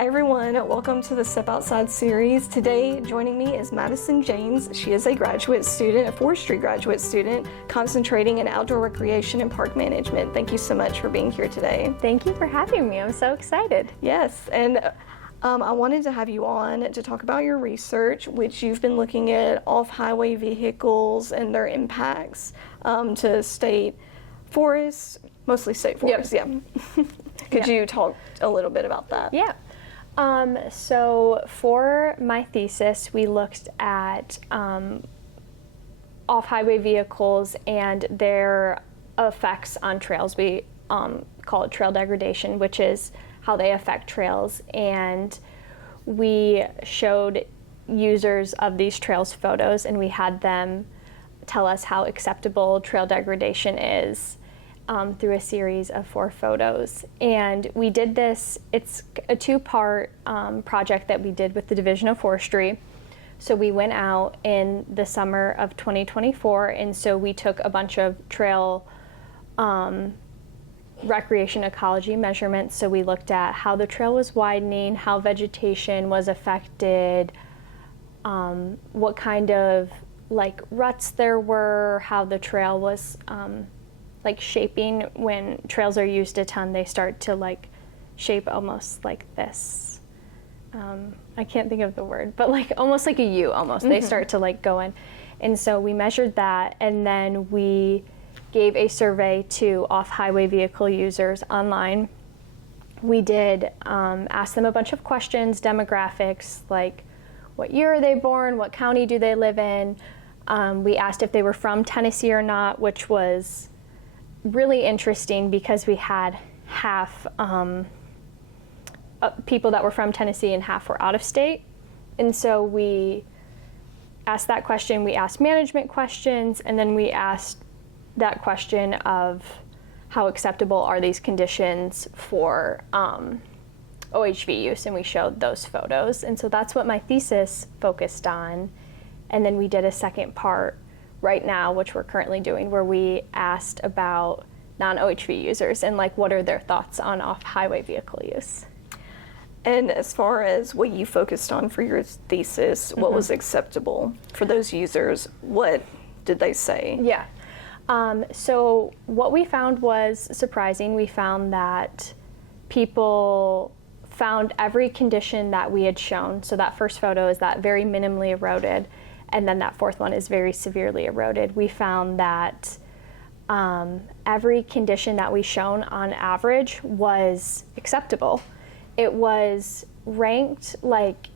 Hi everyone, welcome to the Step Outside series. Today joining me is Madison Janes. She is a graduate student, a forestry graduate student, concentrating in outdoor recreation and park management. Thank you so much for being here today. Thank you for having me. I'm so excited. Yes, and I wanted to have you on to talk about your research, which you've been looking at off-highway vehicles and their impacts to state forests, mostly state forests, yeah. Could you talk a little bit about that? Yeah. So for my thesis, we looked at off-highway vehicles and their effects on trails. We call it trail degradation, which is how they affect trails. And we showed users of these trails photos, and we had them tell us how acceptable trail degradation is through a series of 4 photos. And we did this, it's a 2-part project that we did with the Division of Forestry. So we went out in the summer of 2024, and so we took a bunch of trail recreation ecology measurements. So we looked at how the trail was widening, how vegetation was affected, what kind of like ruts there were, how the trail was like shaping. When trails are used a ton, they start to like shape almost like this. I can't think of the word, but like almost like a U almost. They start to like go in. And so we measured that, and then we gave a survey to off-highway vehicle users online. We did ask them a bunch of questions, demographics, like what year are they born, what county do they live in. We asked if they were from Tennessee or not, which was really interesting because we had half people that were from Tennessee and half were out of state. And so we asked that question, we asked management questions, and then we asked that question of how acceptable are these conditions for OHV use, and we showed those photos. And so that's what my thesis focused on. And then we did a second part right now, which we're currently doing, where we asked about non-OHV users and like what are their thoughts on off-highway vehicle use. And as far as what you focused on for your thesis, what was acceptable for those users? What did they say? Yeah. So what we found was surprising. We found that people found every condition that we had shown. So that first photo is that very minimally eroded, and then that fourth one is very severely eroded. We found that every condition that we shown on average was acceptable. It was ranked like,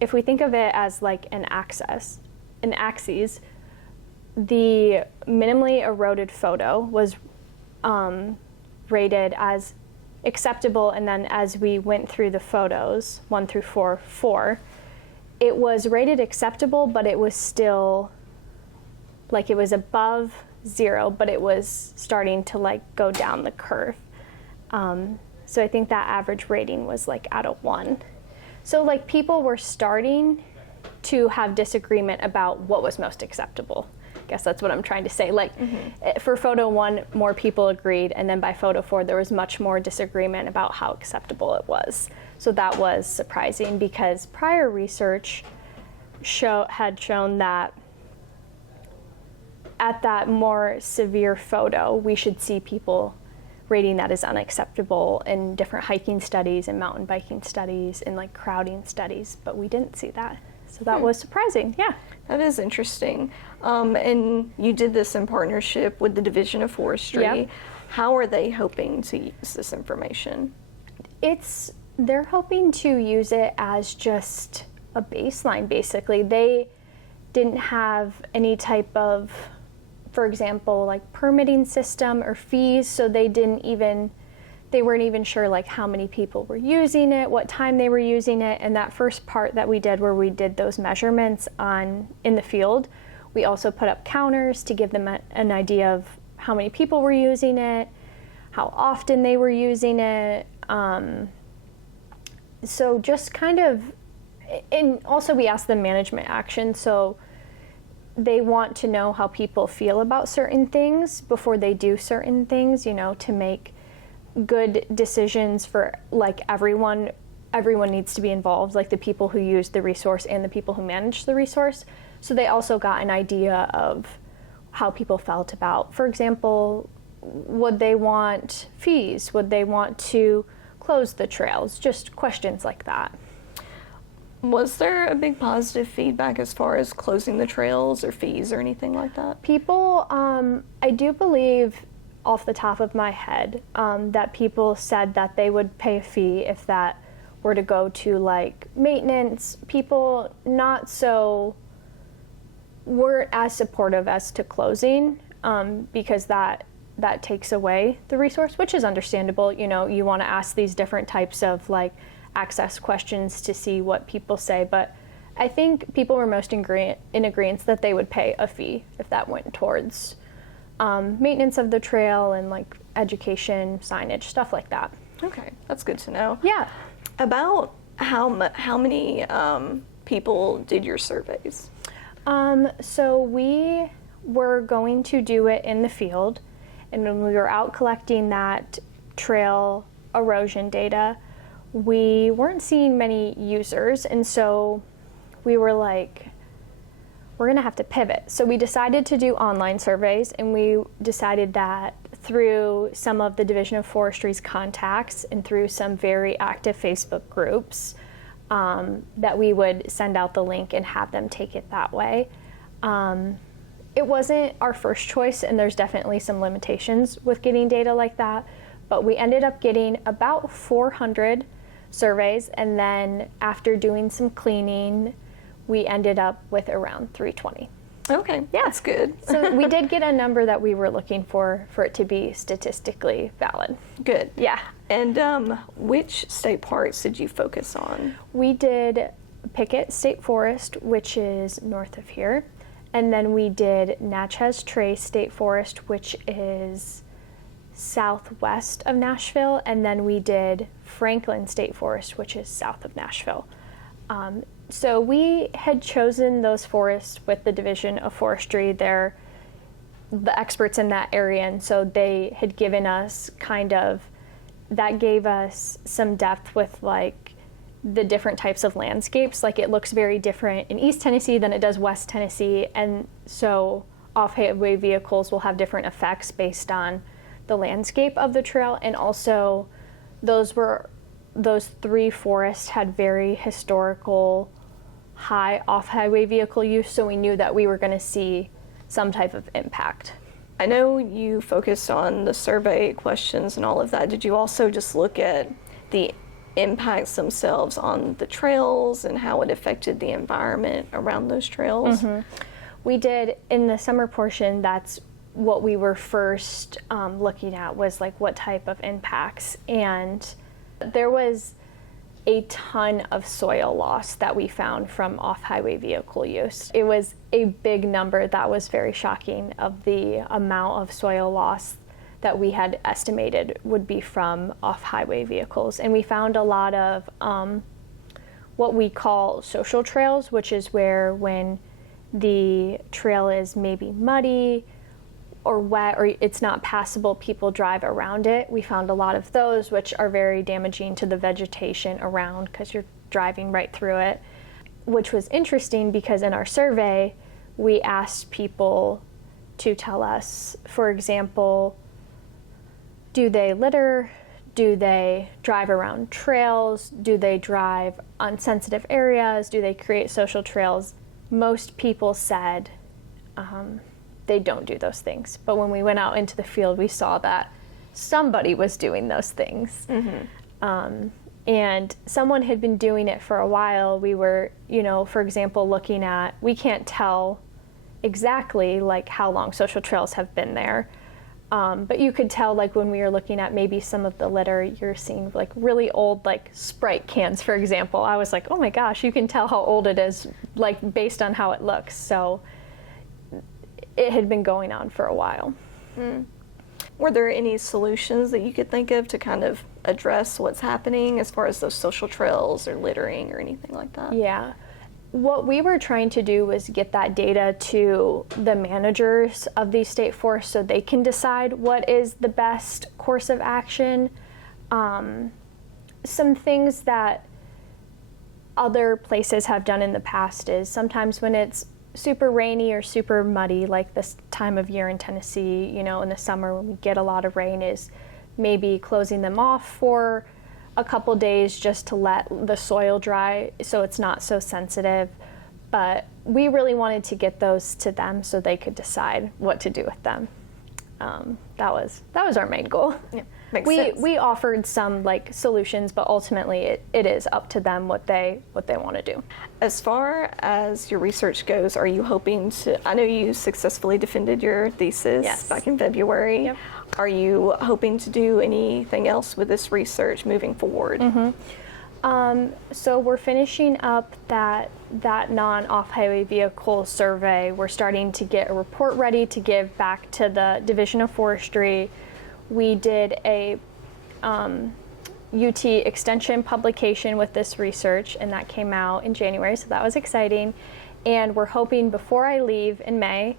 if we think of it as like an axis, the minimally eroded photo was rated as acceptable, and then as we went through the photos, 1 through 4, it was rated acceptable, but it was still, like it was above 0, but it was starting to like go down the curve. So I think that average rating was like at a 1. So like people were starting to have disagreement about what was most acceptable. I guess that's what I'm trying to say. Like for photo 1, more people agreed, and then by photo 4, there was much more disagreement about how acceptable it was. So that was surprising because prior research had shown that at that more severe photo, we should see people rating that as unacceptable in different hiking studies and mountain biking studies and like crowding studies, but we didn't see that. So that was surprising, yeah. That is interesting. And you did this in partnership with the Division of Forestry. Yep. How are they hoping to use this information? They're hoping to use it as just a baseline, basically. They didn't have any type of, for example, like permitting system or fees, so they weren't even sure like how many people were using it, what time they were using it. And that first part that we did, where we did those measurements in the field, we also put up counters to give them an idea of how many people were using it, how often they were using it. So just kind of, and also we asked them management action. So they want to know how people feel about certain things before they do certain things, to make good decisions for like everyone everyone needs to be involved, like the people who use the resource and the people who manage the resource. So they also got an idea of how people felt about, for example, would they want fees? Would they want to close the trails? Just questions like that. Was there a big positive feedback as far as closing the trails or fees or anything like that? People, I do believe, off the top of my head, that people said that they would pay a fee if that were to go to like maintenance. People not so weren't as supportive as to closing, because that takes away the resource, which is understandable. You know, you want to ask these different types of like access questions to see what people say, but I think people were most in agreement that they would pay a fee if that went towards maintenance of the trail and like education, signage, stuff like that. Okay, that's good to know. Yeah. About how many people did your surveys? So we were going to do it in the field, and when we were out collecting that trail erosion data, we weren't seeing many users, and so we were like, we're gonna have to pivot. So we decided to do online surveys, and we decided that through some of the Division of Forestry's contacts and through some very active Facebook groups, that we would send out the link and have them take it that way. It wasn't our first choice, and there's definitely some limitations with getting data like that, but we ended up getting about 400 surveys, and then after doing some cleaning, we ended up with around 320. Okay, yeah, that's good. So we did get a number that we were looking for it to be statistically valid. Good. Yeah. And which state parks did you focus on? We did Pickett State Forest, which is north of here, and then we did Natchez Trace State Forest, which is southwest of Nashville, and then we did Franklin State Forest, which is south of Nashville. So we had chosen those forests with the Division of Forestry. They're the experts in that area, and so they had given us that gave us some depth with like the different types of landscapes. Like it looks very different in East Tennessee than it does West Tennessee, and so off-highway vehicles will have different effects based on the landscape of the trail, and also those 3 forests had very historical high off-highway vehicle use, so we knew that we were going to see some type of impact. I know you focused on the survey questions and all of that. Did you also just look at the impacts themselves on the trails and how it affected the environment around those trails? Mm-hmm. We did, in the summer portion, that's what we were first looking at, was like what type of impacts, and there was a ton of soil loss that we found from off-highway vehicle use. It was a big number that was very shocking, of the amount of soil loss that we had estimated would be from off-highway vehicles. And we found a lot of what we call social trails, which is where when the trail is maybe muddy or wet or it's not passable, people drive around it. We found a lot of those, which are very damaging to the vegetation around because you're driving right through it, which was interesting because in our survey, we asked people to tell us, for example, do they litter? Do they drive around trails? Do they drive on sensitive areas? Do they create social trails? Most people said they don't do those things. But when we went out into the field, we saw that somebody was doing those things. Mm-hmm. And someone had been doing it for a while. We were, for example, looking at, we can't tell exactly like how long social trails have been there. But you could tell, like when we were looking at maybe some of the litter, you're seeing like really old, like Sprite cans, for example. I was like, oh my gosh, you can tell how old it is, like based on how it looks. So it had been going on for a while. Mm. Were there any solutions that you could think of to kind of address what's happening as far as those social trails or littering or anything like that? Yeah. What we were trying to do was get that data to the managers of these state forests so they can decide what is the best course of action. Some things that other places have done in the past is sometimes when it's super rainy or super muddy, like this time of year in Tennessee, you know, in the summer when we get a lot of rain, is maybe closing them off for a couple days just to let the soil dry so it's not so sensitive. But we really wanted to get those to them so they could decide what to do with them. That was our main goal. Yeah, makes sense. We offered some like solutions, but ultimately it is up to them what they want to do. As far as your research goes, are you hoping to, I know you successfully defended your thesis back in February. Yep. Are you hoping to do anything else with this research moving forward? So we're finishing up that non-off-highway vehicle survey. We're starting to get a report ready to give back to the Division of Forestry. We did a UT extension publication with this research, and that came out in January, so that was exciting. And we're hoping before I leave in May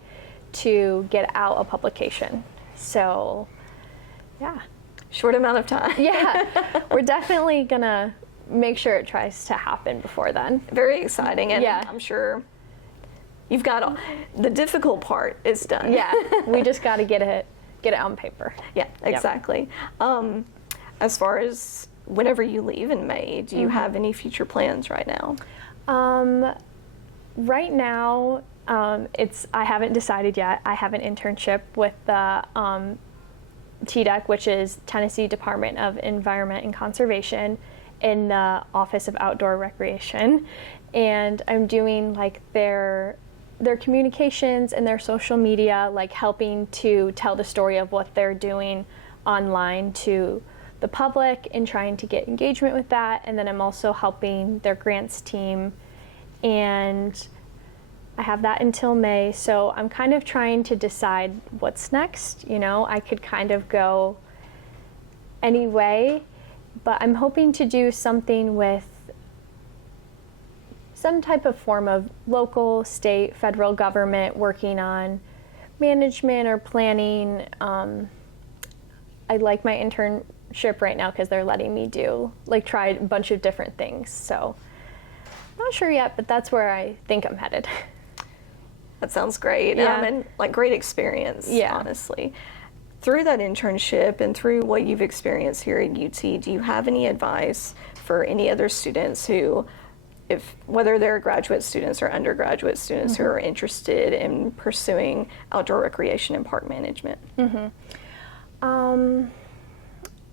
to get out a publication. So, yeah. Short amount of time. Yeah, we're definitely gonna make sure it tries to happen before then. Very exciting, and Yeah. I'm sure you've got the difficult part is done. Yeah, we just got to get it on paper. Yeah, exactly. As far as whenever you leave in May, do you have any future plans right now? Right now, I haven't decided yet. I have an internship with the TDEC, which is Tennessee Department of Environment and Conservation, in the Office of Outdoor Recreation, and I'm doing like their communications and their social media, like helping to tell the story of what they're doing online to the public and trying to get engagement with that. And then I'm also helping their grants team, and I have that until May, so I'm kind of trying to decide what's next. You know, I could kind of go any way, but I'm hoping to do something with some type of form of local, state, federal government working on management or planning. I like my internship right now because they're letting me try a bunch of different things. So not sure yet, but that's where I think I'm headed. That sounds great. Yeah. And like great experience, Yeah. honestly. Through that internship and through what you've experienced here at UT, do you have any advice for any other students who, whether they're graduate students or undergraduate students who are interested in pursuing outdoor recreation and park management?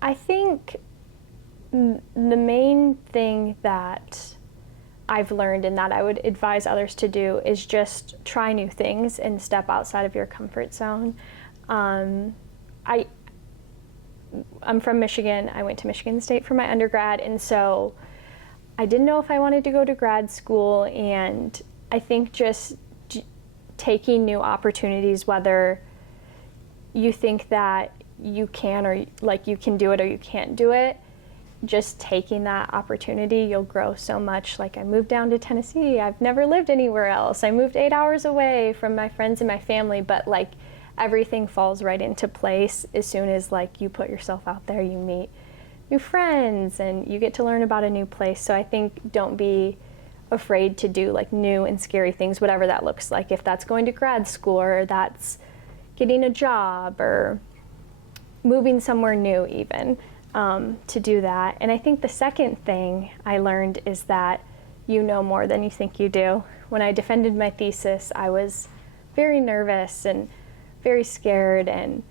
I think the main thing that I've learned and that I would advise others to do is just try new things and step outside of your comfort zone. I'm from Michigan. I went to Michigan State for my undergrad, and so I didn't know if I wanted to go to grad school, and I think just taking new opportunities, whether you think that you can or like you can do it or you can't do it, just taking that opportunity, you'll grow so much. Like I moved down to Tennessee. I've never lived anywhere else. I moved 8 hours away from my friends and my family, but like everything falls right into place as soon as like you put yourself out there, you meet new friends and you get to learn about a new place. So I think don't be afraid to do like new and scary things, whatever that looks like. If that's going to grad school or that's getting a job or moving somewhere new even, to do that. And I think the second thing I learned is that you know more than you think you do. When I defended my thesis, I was very nervous and very scared, and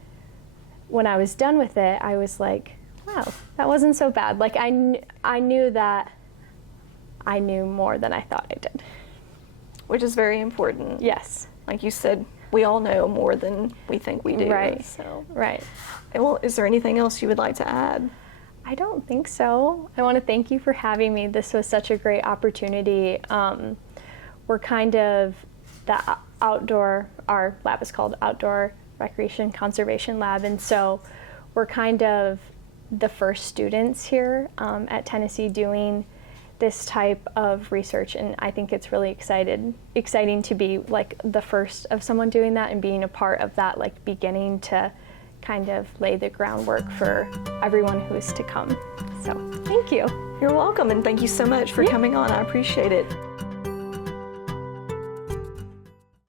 when I was done with it, I was like, wow, that wasn't so bad. Like I knew that I knew more than I thought I did. Which is very important. Yes. Like you said, we all know more than we think we do. Right. So. Right. Well, is there anything else you would like to add? I don't think so. I want to thank you for having me. This was such a great opportunity. We're kind of our lab is called Outdoor Recreation Conservation Lab, and so we're kind of the first students here at Tennessee doing this type of research, and I think it's really exciting to be like the first of someone doing that and being a part of that, like beginning to kind of lay the groundwork for everyone who is to come. So thank you. You're welcome, and thank you so much for coming on. I appreciate it.